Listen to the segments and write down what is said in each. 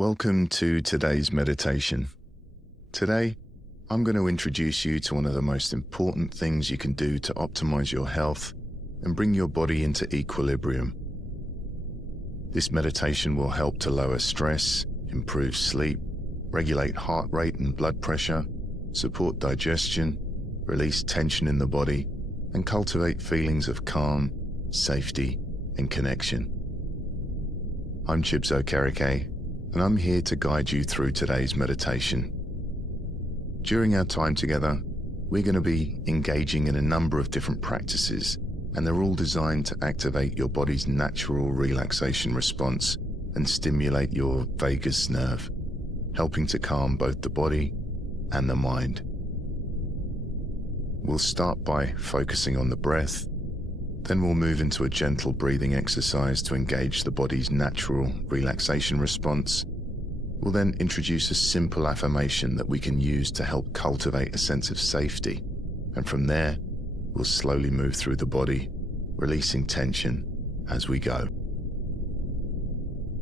Welcome to today's meditation. Today, I'm going to introduce you to one of the most important things you can do to optimize your health and bring your body into equilibrium. This meditation will help to lower stress, improve sleep, regulate heart rate and blood pressure, support digestion, release tension in the body, and cultivate feelings of calm, safety, and connection. I'm Chibs Okereke, and I'm here to guide you through today's meditation. During our time together, we're going to be engaging in a number of different practices, and they're all designed to activate your body's natural relaxation response and stimulate your vagus nerve, helping to calm both the body and the mind. We'll start by focusing on the breath, then we'll move into a gentle breathing exercise to engage the body's natural relaxation response. We'll then introduce a simple affirmation that we can use to help cultivate a sense of safety, and from there, we'll slowly move through the body, releasing tension as we go.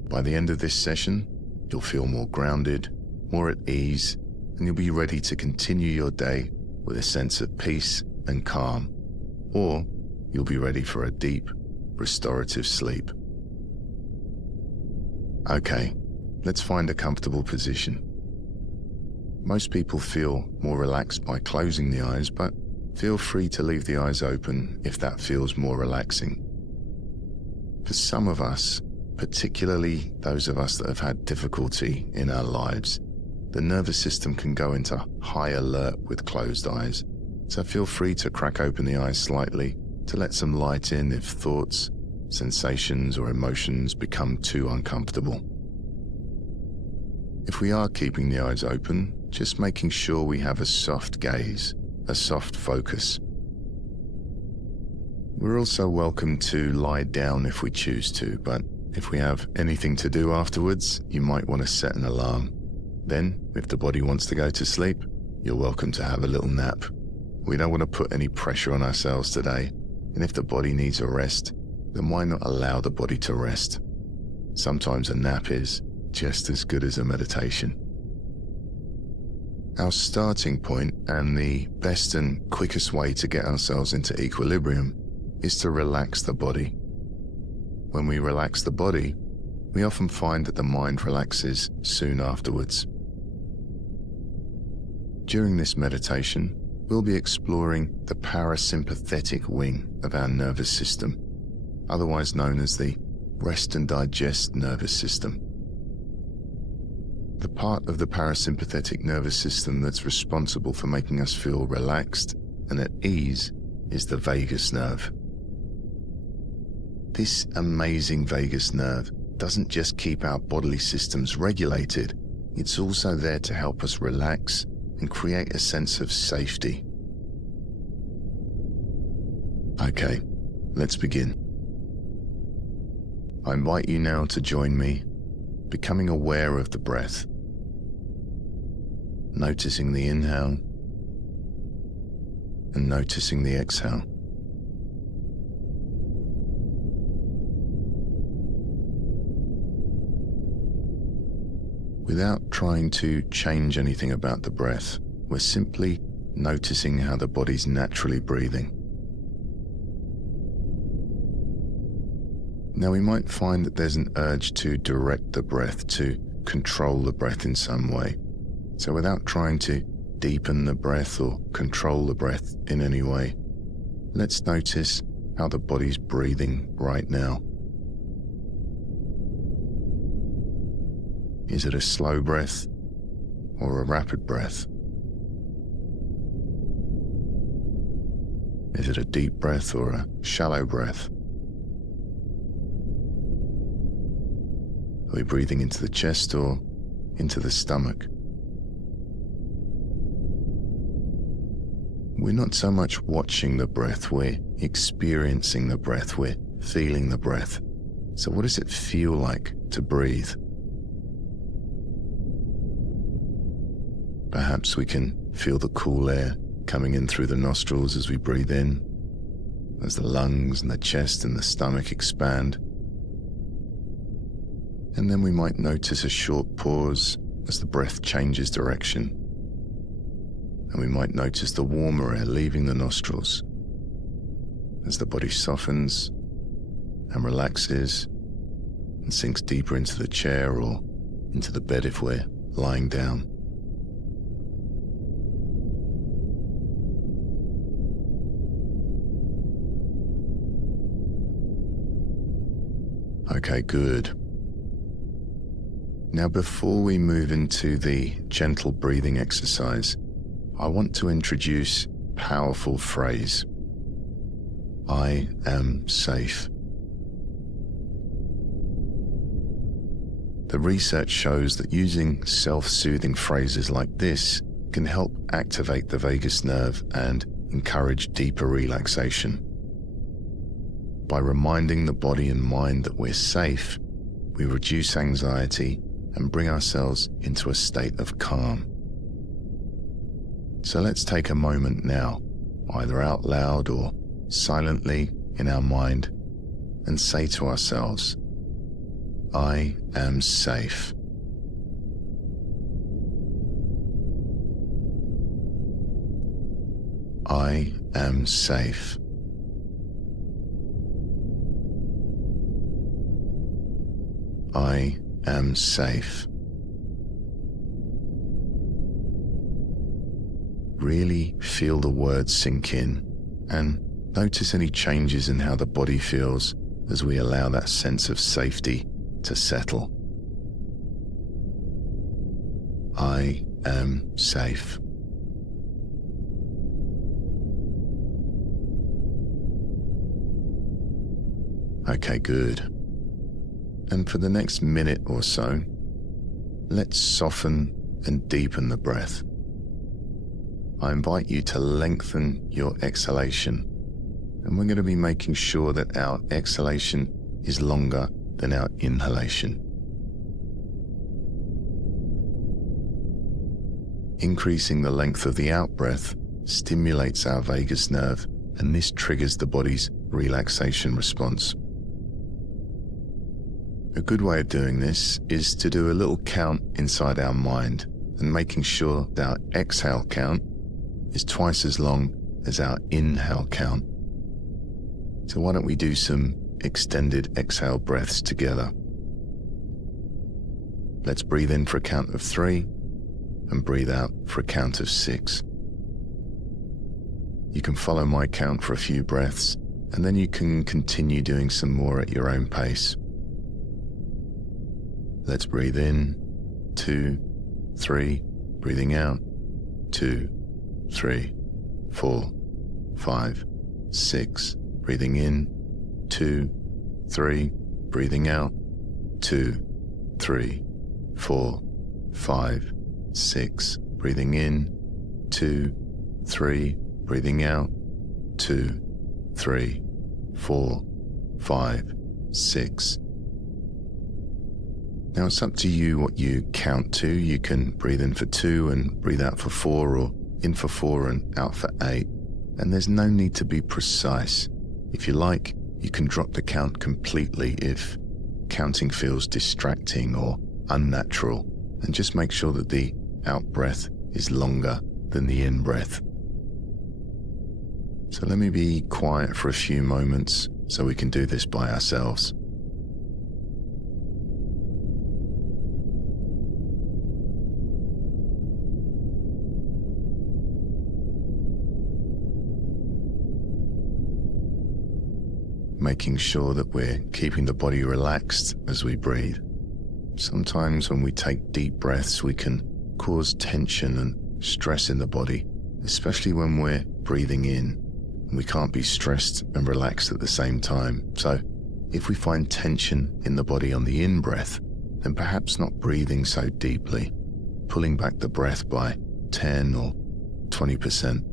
By the end of this session, you'll feel more grounded, more at ease, and you'll be ready to continue your day with a sense of peace and calm, or you'll be ready for a deep, restorative sleep. Okay, let's find a comfortable position. Most people feel more relaxed by closing the eyes, but feel free to leave the eyes open if that feels more relaxing. For some of us, particularly those of us that have had difficulty in our lives, the nervous system can go into high alert with closed eyes, so feel free to crack open the eyes slightly to let some light in if thoughts, sensations, or emotions become too uncomfortable. If we are keeping the eyes open, just making sure we have a soft gaze, a soft focus. We're also welcome to lie down if we choose to, but if we have anything to do afterwards, you might want to set an alarm. Then, if the body wants to go to sleep, you're welcome to have a little nap. We don't want to put any pressure on ourselves today, and if the body needs a rest, then why not allow the body to rest? Sometimes a nap is just as good as a meditation. Our starting point and the best and quickest way to get ourselves into equilibrium is to relax the body. When we relax the body, we often find that the mind relaxes soon afterwards. During this meditation, we'll be exploring the parasympathetic wing of our nervous system, otherwise known as the rest and digest nervous system. The part of the parasympathetic nervous system that's responsible for making us feel relaxed and at ease is the vagus nerve. This amazing vagus nerve doesn't just keep our bodily systems regulated, it's also there to help us relax and create a sense of safety. Okay, let's begin. I invite you now to join me, becoming aware of the breath, noticing the inhale and noticing the exhale. Without trying to change anything about the breath, we're simply noticing how the body's naturally breathing. Now, we might find that there's an urge to direct the breath, to control the breath in some way. So without trying to deepen the breath or control the breath in any way, let's notice how the body's breathing right now. Is it a slow breath or a rapid breath? Is it a deep breath or a shallow breath? Are we breathing into the chest or into the stomach? We're not so much watching the breath, we're experiencing the breath, we're feeling the breath. So what does it feel like to breathe? Perhaps we can feel the cool air coming in through the nostrils as we breathe in, as the lungs and the chest and the stomach expand. And then we might notice a short pause as the breath changes direction. And we might notice the warmer air leaving the nostrils as the body softens and relaxes and sinks deeper into the chair or into the bed if we're lying down. Okay, good. Now, before we move into the gentle breathing exercise, I want to introduce a powerful phrase. I am safe. The research shows that using self-soothing phrases like this can help activate the vagus nerve and encourage deeper relaxation. By reminding the body and mind that we're safe, we reduce anxiety and bring ourselves into a state of calm. So let's take a moment now, either out loud or silently in our mind, and say to ourselves, I am safe. I am safe. I am safe. Really feel the words sink in and notice any changes in how the body feels as we allow that sense of safety to settle. I am safe. Okay, good. And for the next minute or so, let's soften and deepen the breath. I invite you to lengthen your exhalation, and we're going to be making sure that our exhalation is longer than our inhalation. Increasing the length of the out-breath stimulates our vagus nerve, and this triggers the body's relaxation response. A good way of doing this is to do a little count inside our mind and making sure that our exhale count is twice as long as our inhale count. So why don't we do some extended exhale breaths together? Let's breathe in for a count of 3 and breathe out for a count of 6. You can follow my count for a few breaths, and then you can continue doing some more at your own pace. Let's breathe in, 2, 3, breathing out, 2, 3, 4, 5, 6, breathing in, 2, 3, breathing out, 2, 3, 4, 5, 6, breathing in, 2, 3, breathing out, 2, 3, 4, 5, 6. Now it's up to you what you count to. You can breathe in for 2 and breathe out for 4, or in for 4 and out for 8. And there's no need to be precise. If you like, you can drop the count completely if counting feels distracting or unnatural, and just make sure that the out breath is longer than the in breath. So let me be quiet for a few moments so we can do this by ourselves. Making sure that we're keeping the body relaxed as we breathe. Sometimes when we take deep breaths, we can cause tension and stress in the body, especially when we're breathing in. We can't be stressed and relaxed at the same time. So if we find tension in the body on the in-breath, then perhaps not breathing so deeply, pulling back the breath by 10 or 20%.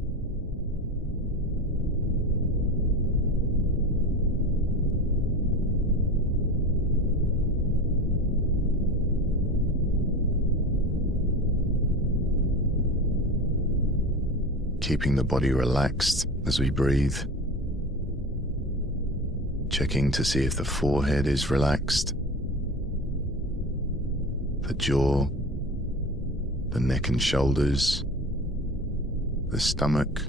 Keeping the body relaxed as we breathe. Checking to see if the forehead is relaxed. the jaw, the neck and shoulders, the stomach,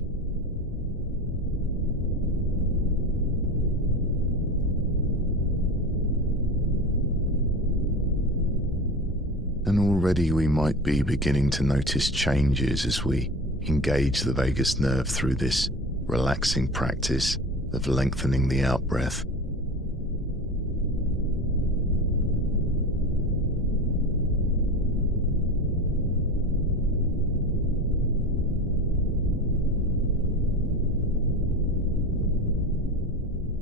and already we might be beginning to notice changes as we engage the vagus nerve through this relaxing practice of lengthening the out-breath.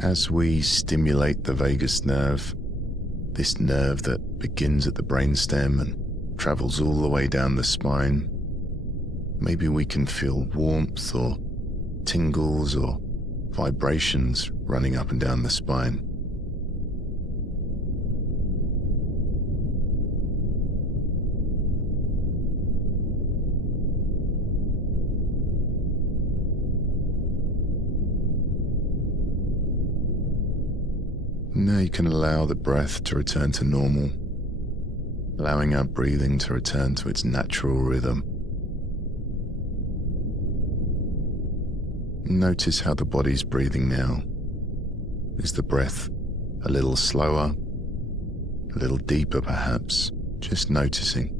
As we stimulate the vagus nerve, this nerve that begins at the brainstem and travels all the way down the spine, maybe we can feel warmth or tingles or vibrations running up and down the spine. Now you can allow the breath to return to normal, allowing our breathing to return to its natural rhythm. Notice how the body's breathing now. Is the breath a little slower, a little deeper perhaps? Just noticing.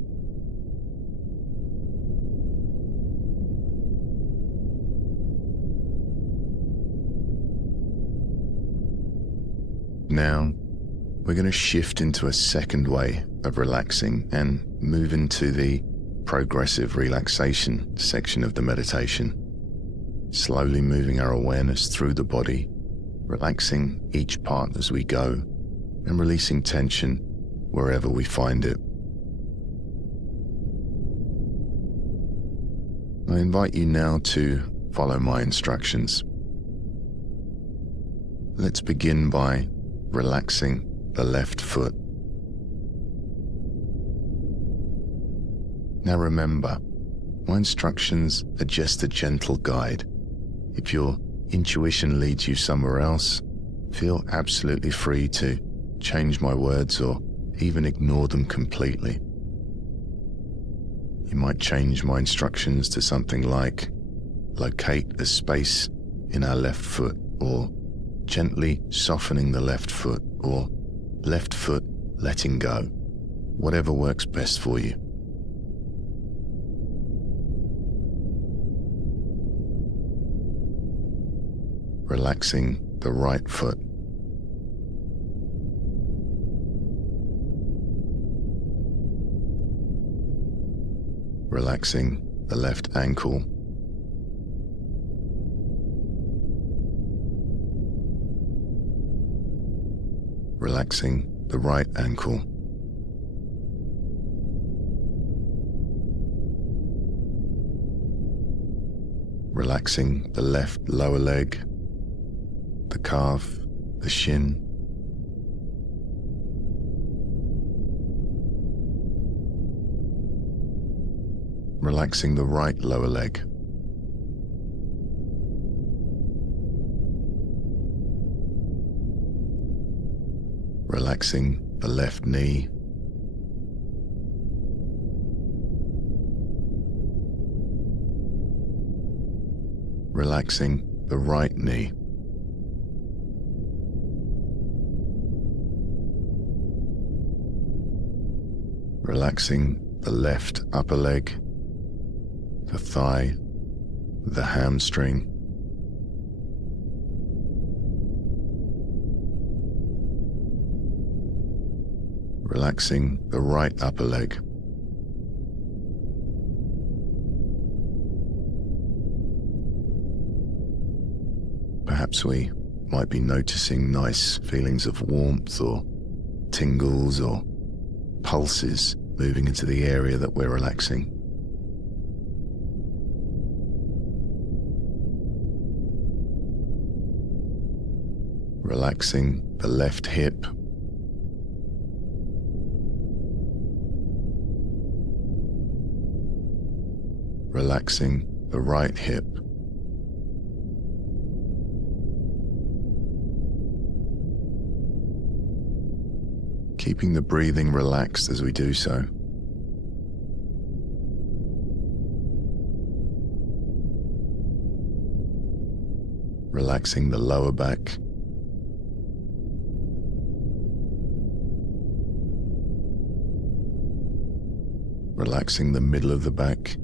Now, we're going to shift into a second way of relaxing and move into the progressive relaxation section of the meditation. Slowly moving our awareness through the body, relaxing each part as we go, and releasing tension wherever we find it. I invite you now to follow my instructions. Let's begin by relaxing the left foot. Now remember, my instructions are just a gentle guide. If your intuition leads you somewhere else, feel absolutely free to change my words or even ignore them completely. You might change my instructions to something like, locate a space in our left foot, or gently softening the left foot, or left foot letting go, whatever works best for you. Relaxing the right foot. Relaxing the left ankle. Relaxing the right ankle. Relaxing the left lower leg, the calf, the shin. Relaxing the right lower leg. Relaxing the left knee. Relaxing the right knee. Relaxing the left upper leg, the thigh, the hamstring. Relaxing the right upper leg. Perhaps we might be noticing nice feelings of warmth or tingles or pulses moving into the area that we're relaxing. Relaxing the left hip. Relaxing the right hip. Keeping the breathing relaxed as we do so. relaxing the lower back, relaxing the middle of the back,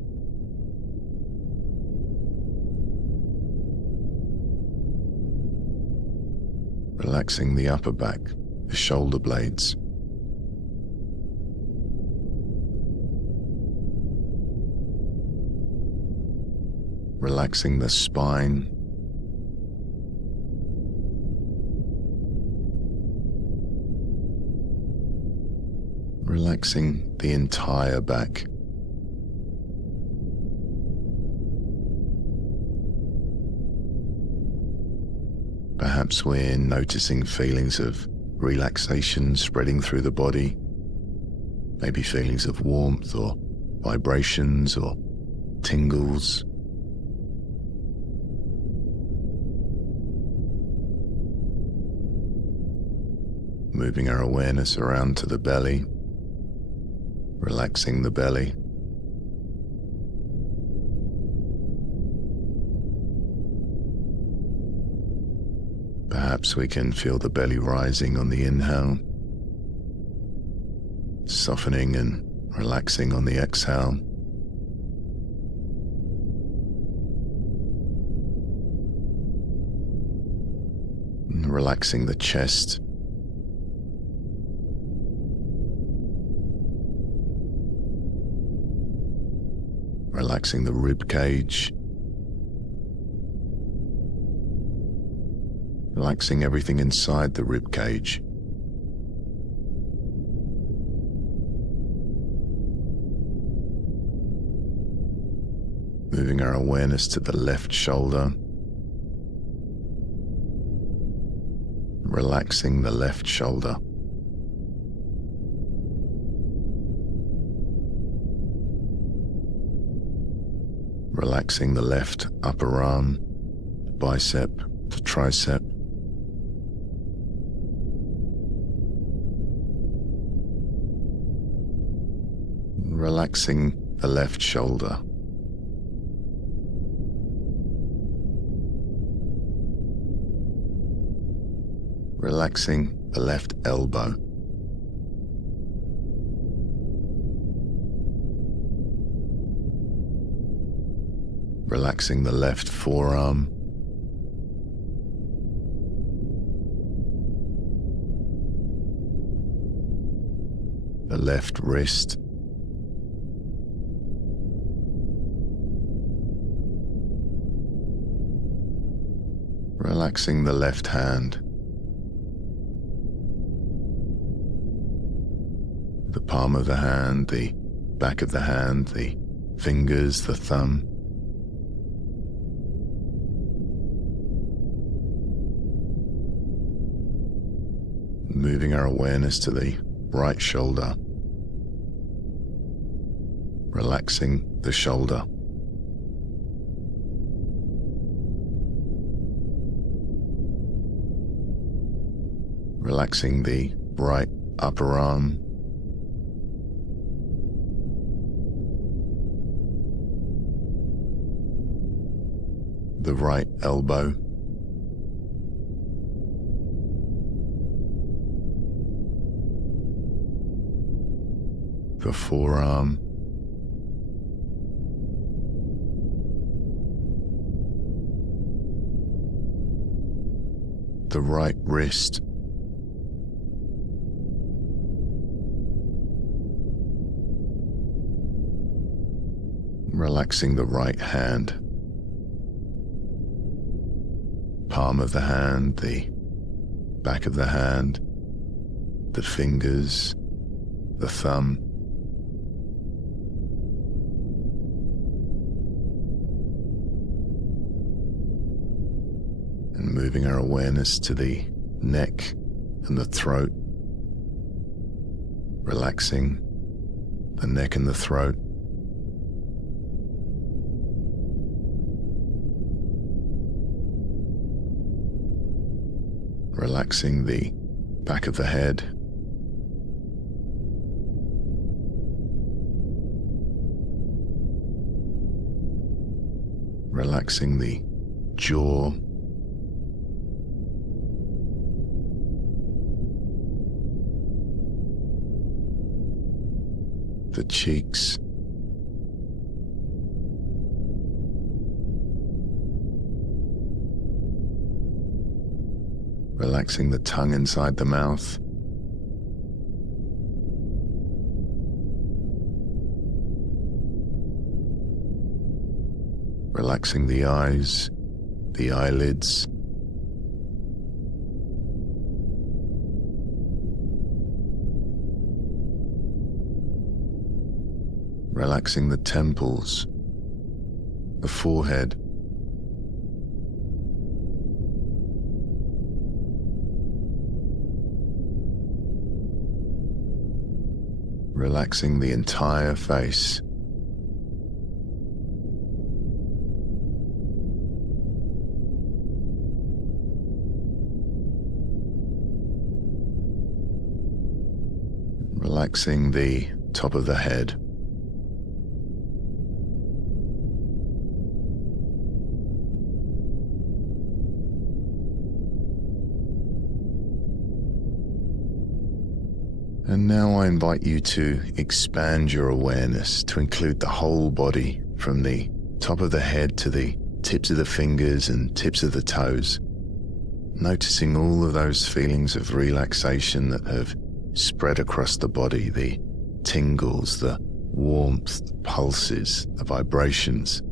relaxing the upper back, the shoulder blades, relaxing the spine, relaxing the entire back. Perhaps we're noticing feelings of relaxation spreading through the body, maybe feelings of warmth or vibrations or tingles. Moving our awareness around to the belly, relaxing the belly. Perhaps we can feel the belly rising on the inhale, softening and relaxing on the exhale. And relaxing the chest. Relaxing the rib cage. Relaxing everything inside the rib cage. Moving our awareness to the left shoulder. Relaxing the left shoulder. Relaxing the left upper arm, bicep to tricep. Relaxing the left shoulder. Relaxing the left elbow. Relaxing the left forearm. The left wrist. Relaxing the left hand. The palm of the hand, the back of the hand, the fingers, the thumb. Moving our awareness to the right shoulder. Relaxing the shoulder. Relaxing the right upper arm. The right elbow. The forearm. The right wrist. Relaxing the right hand. Palm of the hand, the back of the hand, the fingers, the thumb. And moving our awareness to the neck and the throat, relaxing the neck and the throat. Relaxing the back of the head. Relaxing the jaw the cheeks, relaxing the tongue inside the mouth, relaxing the eyes, the eyelids, relaxing the temples, the forehead, relaxing the entire face. Relaxing the top of the head. And now I invite you to expand your awareness to include the whole body, from the top of the head to the tips of the fingers and tips of the toes, noticing all of those feelings of relaxation that have spread across the body, the tingles, the warmth, the pulses, the vibrations.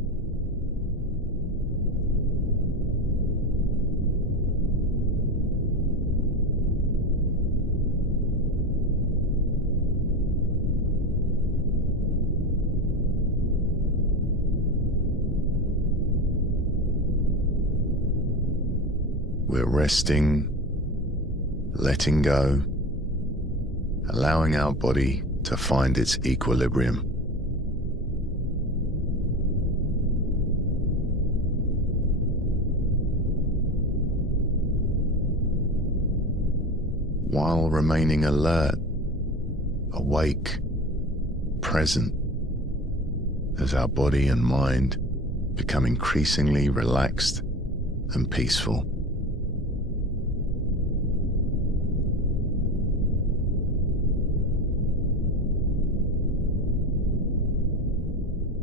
We're resting, letting go, allowing our body to find its equilibrium. While remaining alert, awake, present, as our body and mind become increasingly relaxed and peaceful.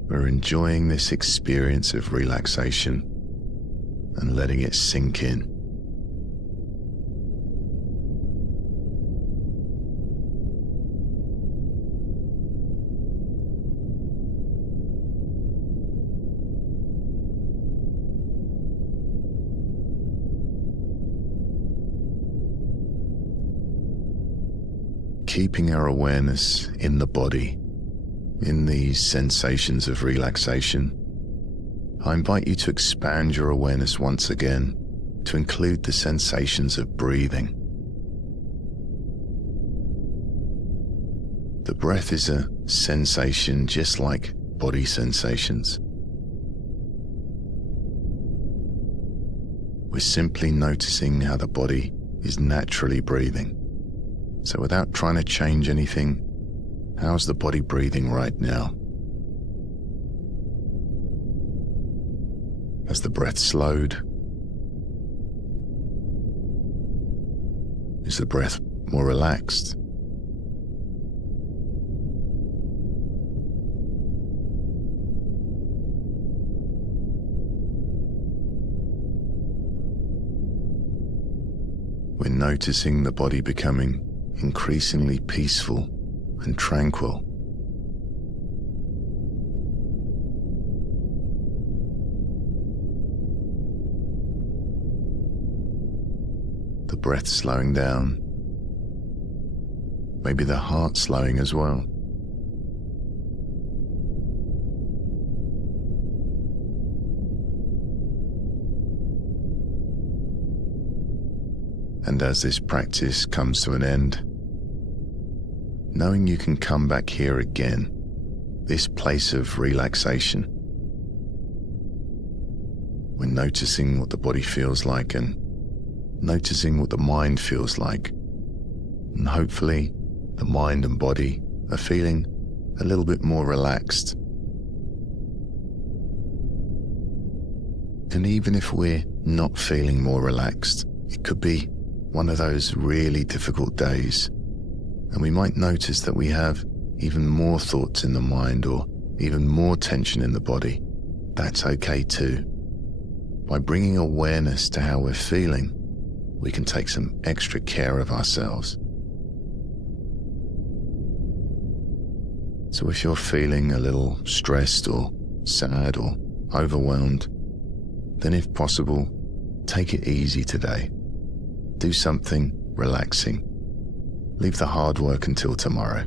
We're enjoying this experience of relaxation and letting it sink in. Keeping our awareness in the body, in these sensations of relaxation, I invite you to expand your awareness once again to include the sensations of breathing. The breath is a sensation just like body sensations. We're simply noticing how the body is naturally breathing. So without trying to change anything, how's the body breathing right now? Has the breath slowed? Is the breath more relaxed? We're noticing the body becoming increasingly peaceful and tranquil. The breath slowing down, maybe the heart slowing as well. And as this practice comes to an end, knowing you can come back here again, this place of relaxation. We're noticing what the body feels like and noticing what the mind feels like. And hopefully, the mind and body are feeling a little bit more relaxed. And even if we're not feeling more relaxed, it could be one of those really difficult days, and we might notice that we have even more thoughts in the mind or even more tension in the body, that's okay too. By bringing awareness to how we're feeling, we can take some extra care of ourselves. So if you're feeling a little stressed or sad or overwhelmed, then if possible, take it easy today. Do something relaxing. Leave the hard work until tomorrow.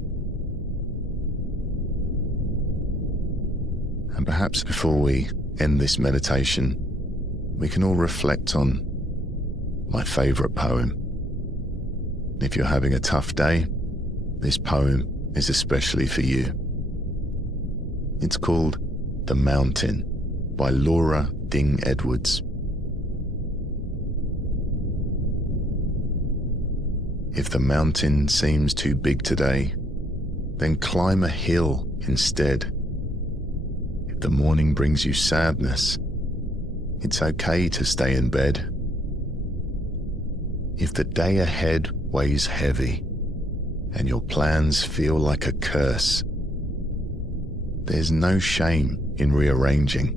And perhaps before we end this meditation, we can all reflect on my favorite poem. If you're having a tough day, this poem is especially for you. It's called The Mountain by Laura Ding Edwards. If the mountain seems too big today, then climb a hill instead. If the morning brings you sadness, it's okay to stay in bed. If the day ahead weighs heavy and your plans feel like a curse, there's no shame in rearranging.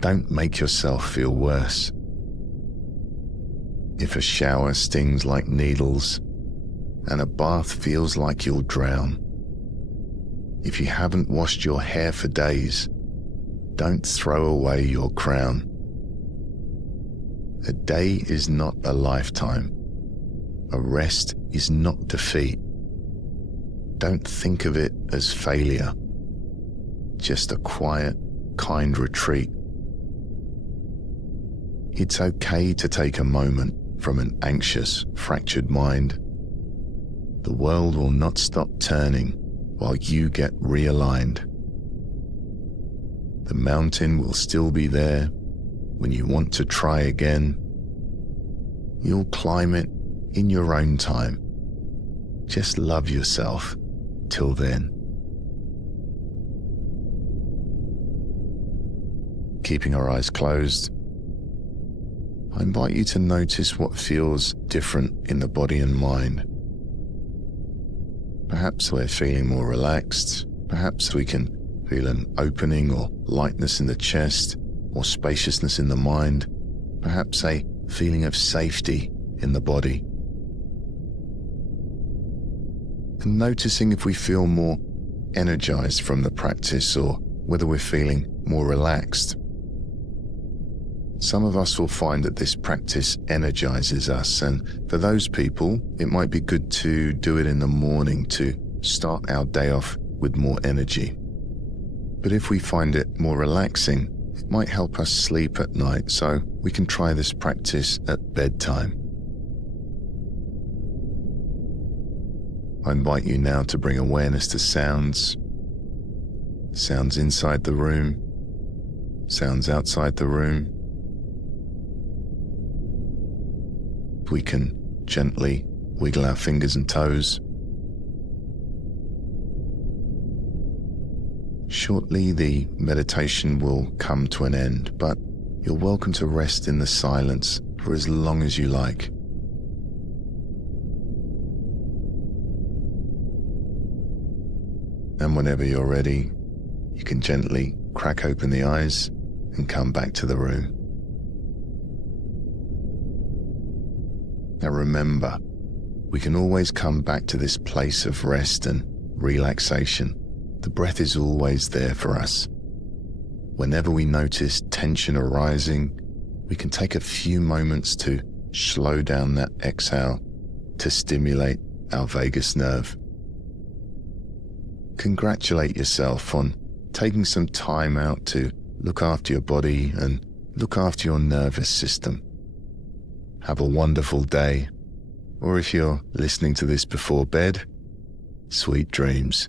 Don't make yourself feel worse. If a shower stings like needles and a bath feels like you'll drown, if you haven't washed your hair for days, don't throw away your crown. A day is not a lifetime. A rest is not defeat. Don't think of it as failure, just a quiet, kind retreat. It's okay to take a moment from an anxious, fractured mind. The world will not stop turning while you get realigned. The mountain will still be there when you want to try again. You'll climb it in your own time. Just love yourself till then. Keeping our eyes closed, I invite you to notice what feels different in the body and mind. Perhaps we're feeling more relaxed. Perhaps we can feel an opening or lightness in the chest or spaciousness in the mind. Perhaps a feeling of safety in the body. And noticing if we feel more energized from the practice or whether we're feeling more relaxed. Some of us will find that this practice energizes us, and for those people, it might be good to do it in the morning to start our day off with more energy. But if we find it more relaxing, it might help us sleep at night, so we can try this practice at bedtime. I invite you now to bring awareness to sounds. Sounds inside the room, sounds outside the room. We can gently wiggle our fingers and toes. Shortly, the meditation will come to an end, but you're welcome to rest in the silence for as long as you like. And whenever you're ready, you can gently crack open the eyes and come back to the room. Now remember, we can always come back to this place of rest and relaxation. The breath is always there for us. Whenever we notice tension arising, we can take a few moments to slow down that exhale to stimulate our vagus nerve. Congratulate yourself on taking some time out to look after your body and look after your nervous system. Have a wonderful day, or if you're listening to this before bed, sweet dreams.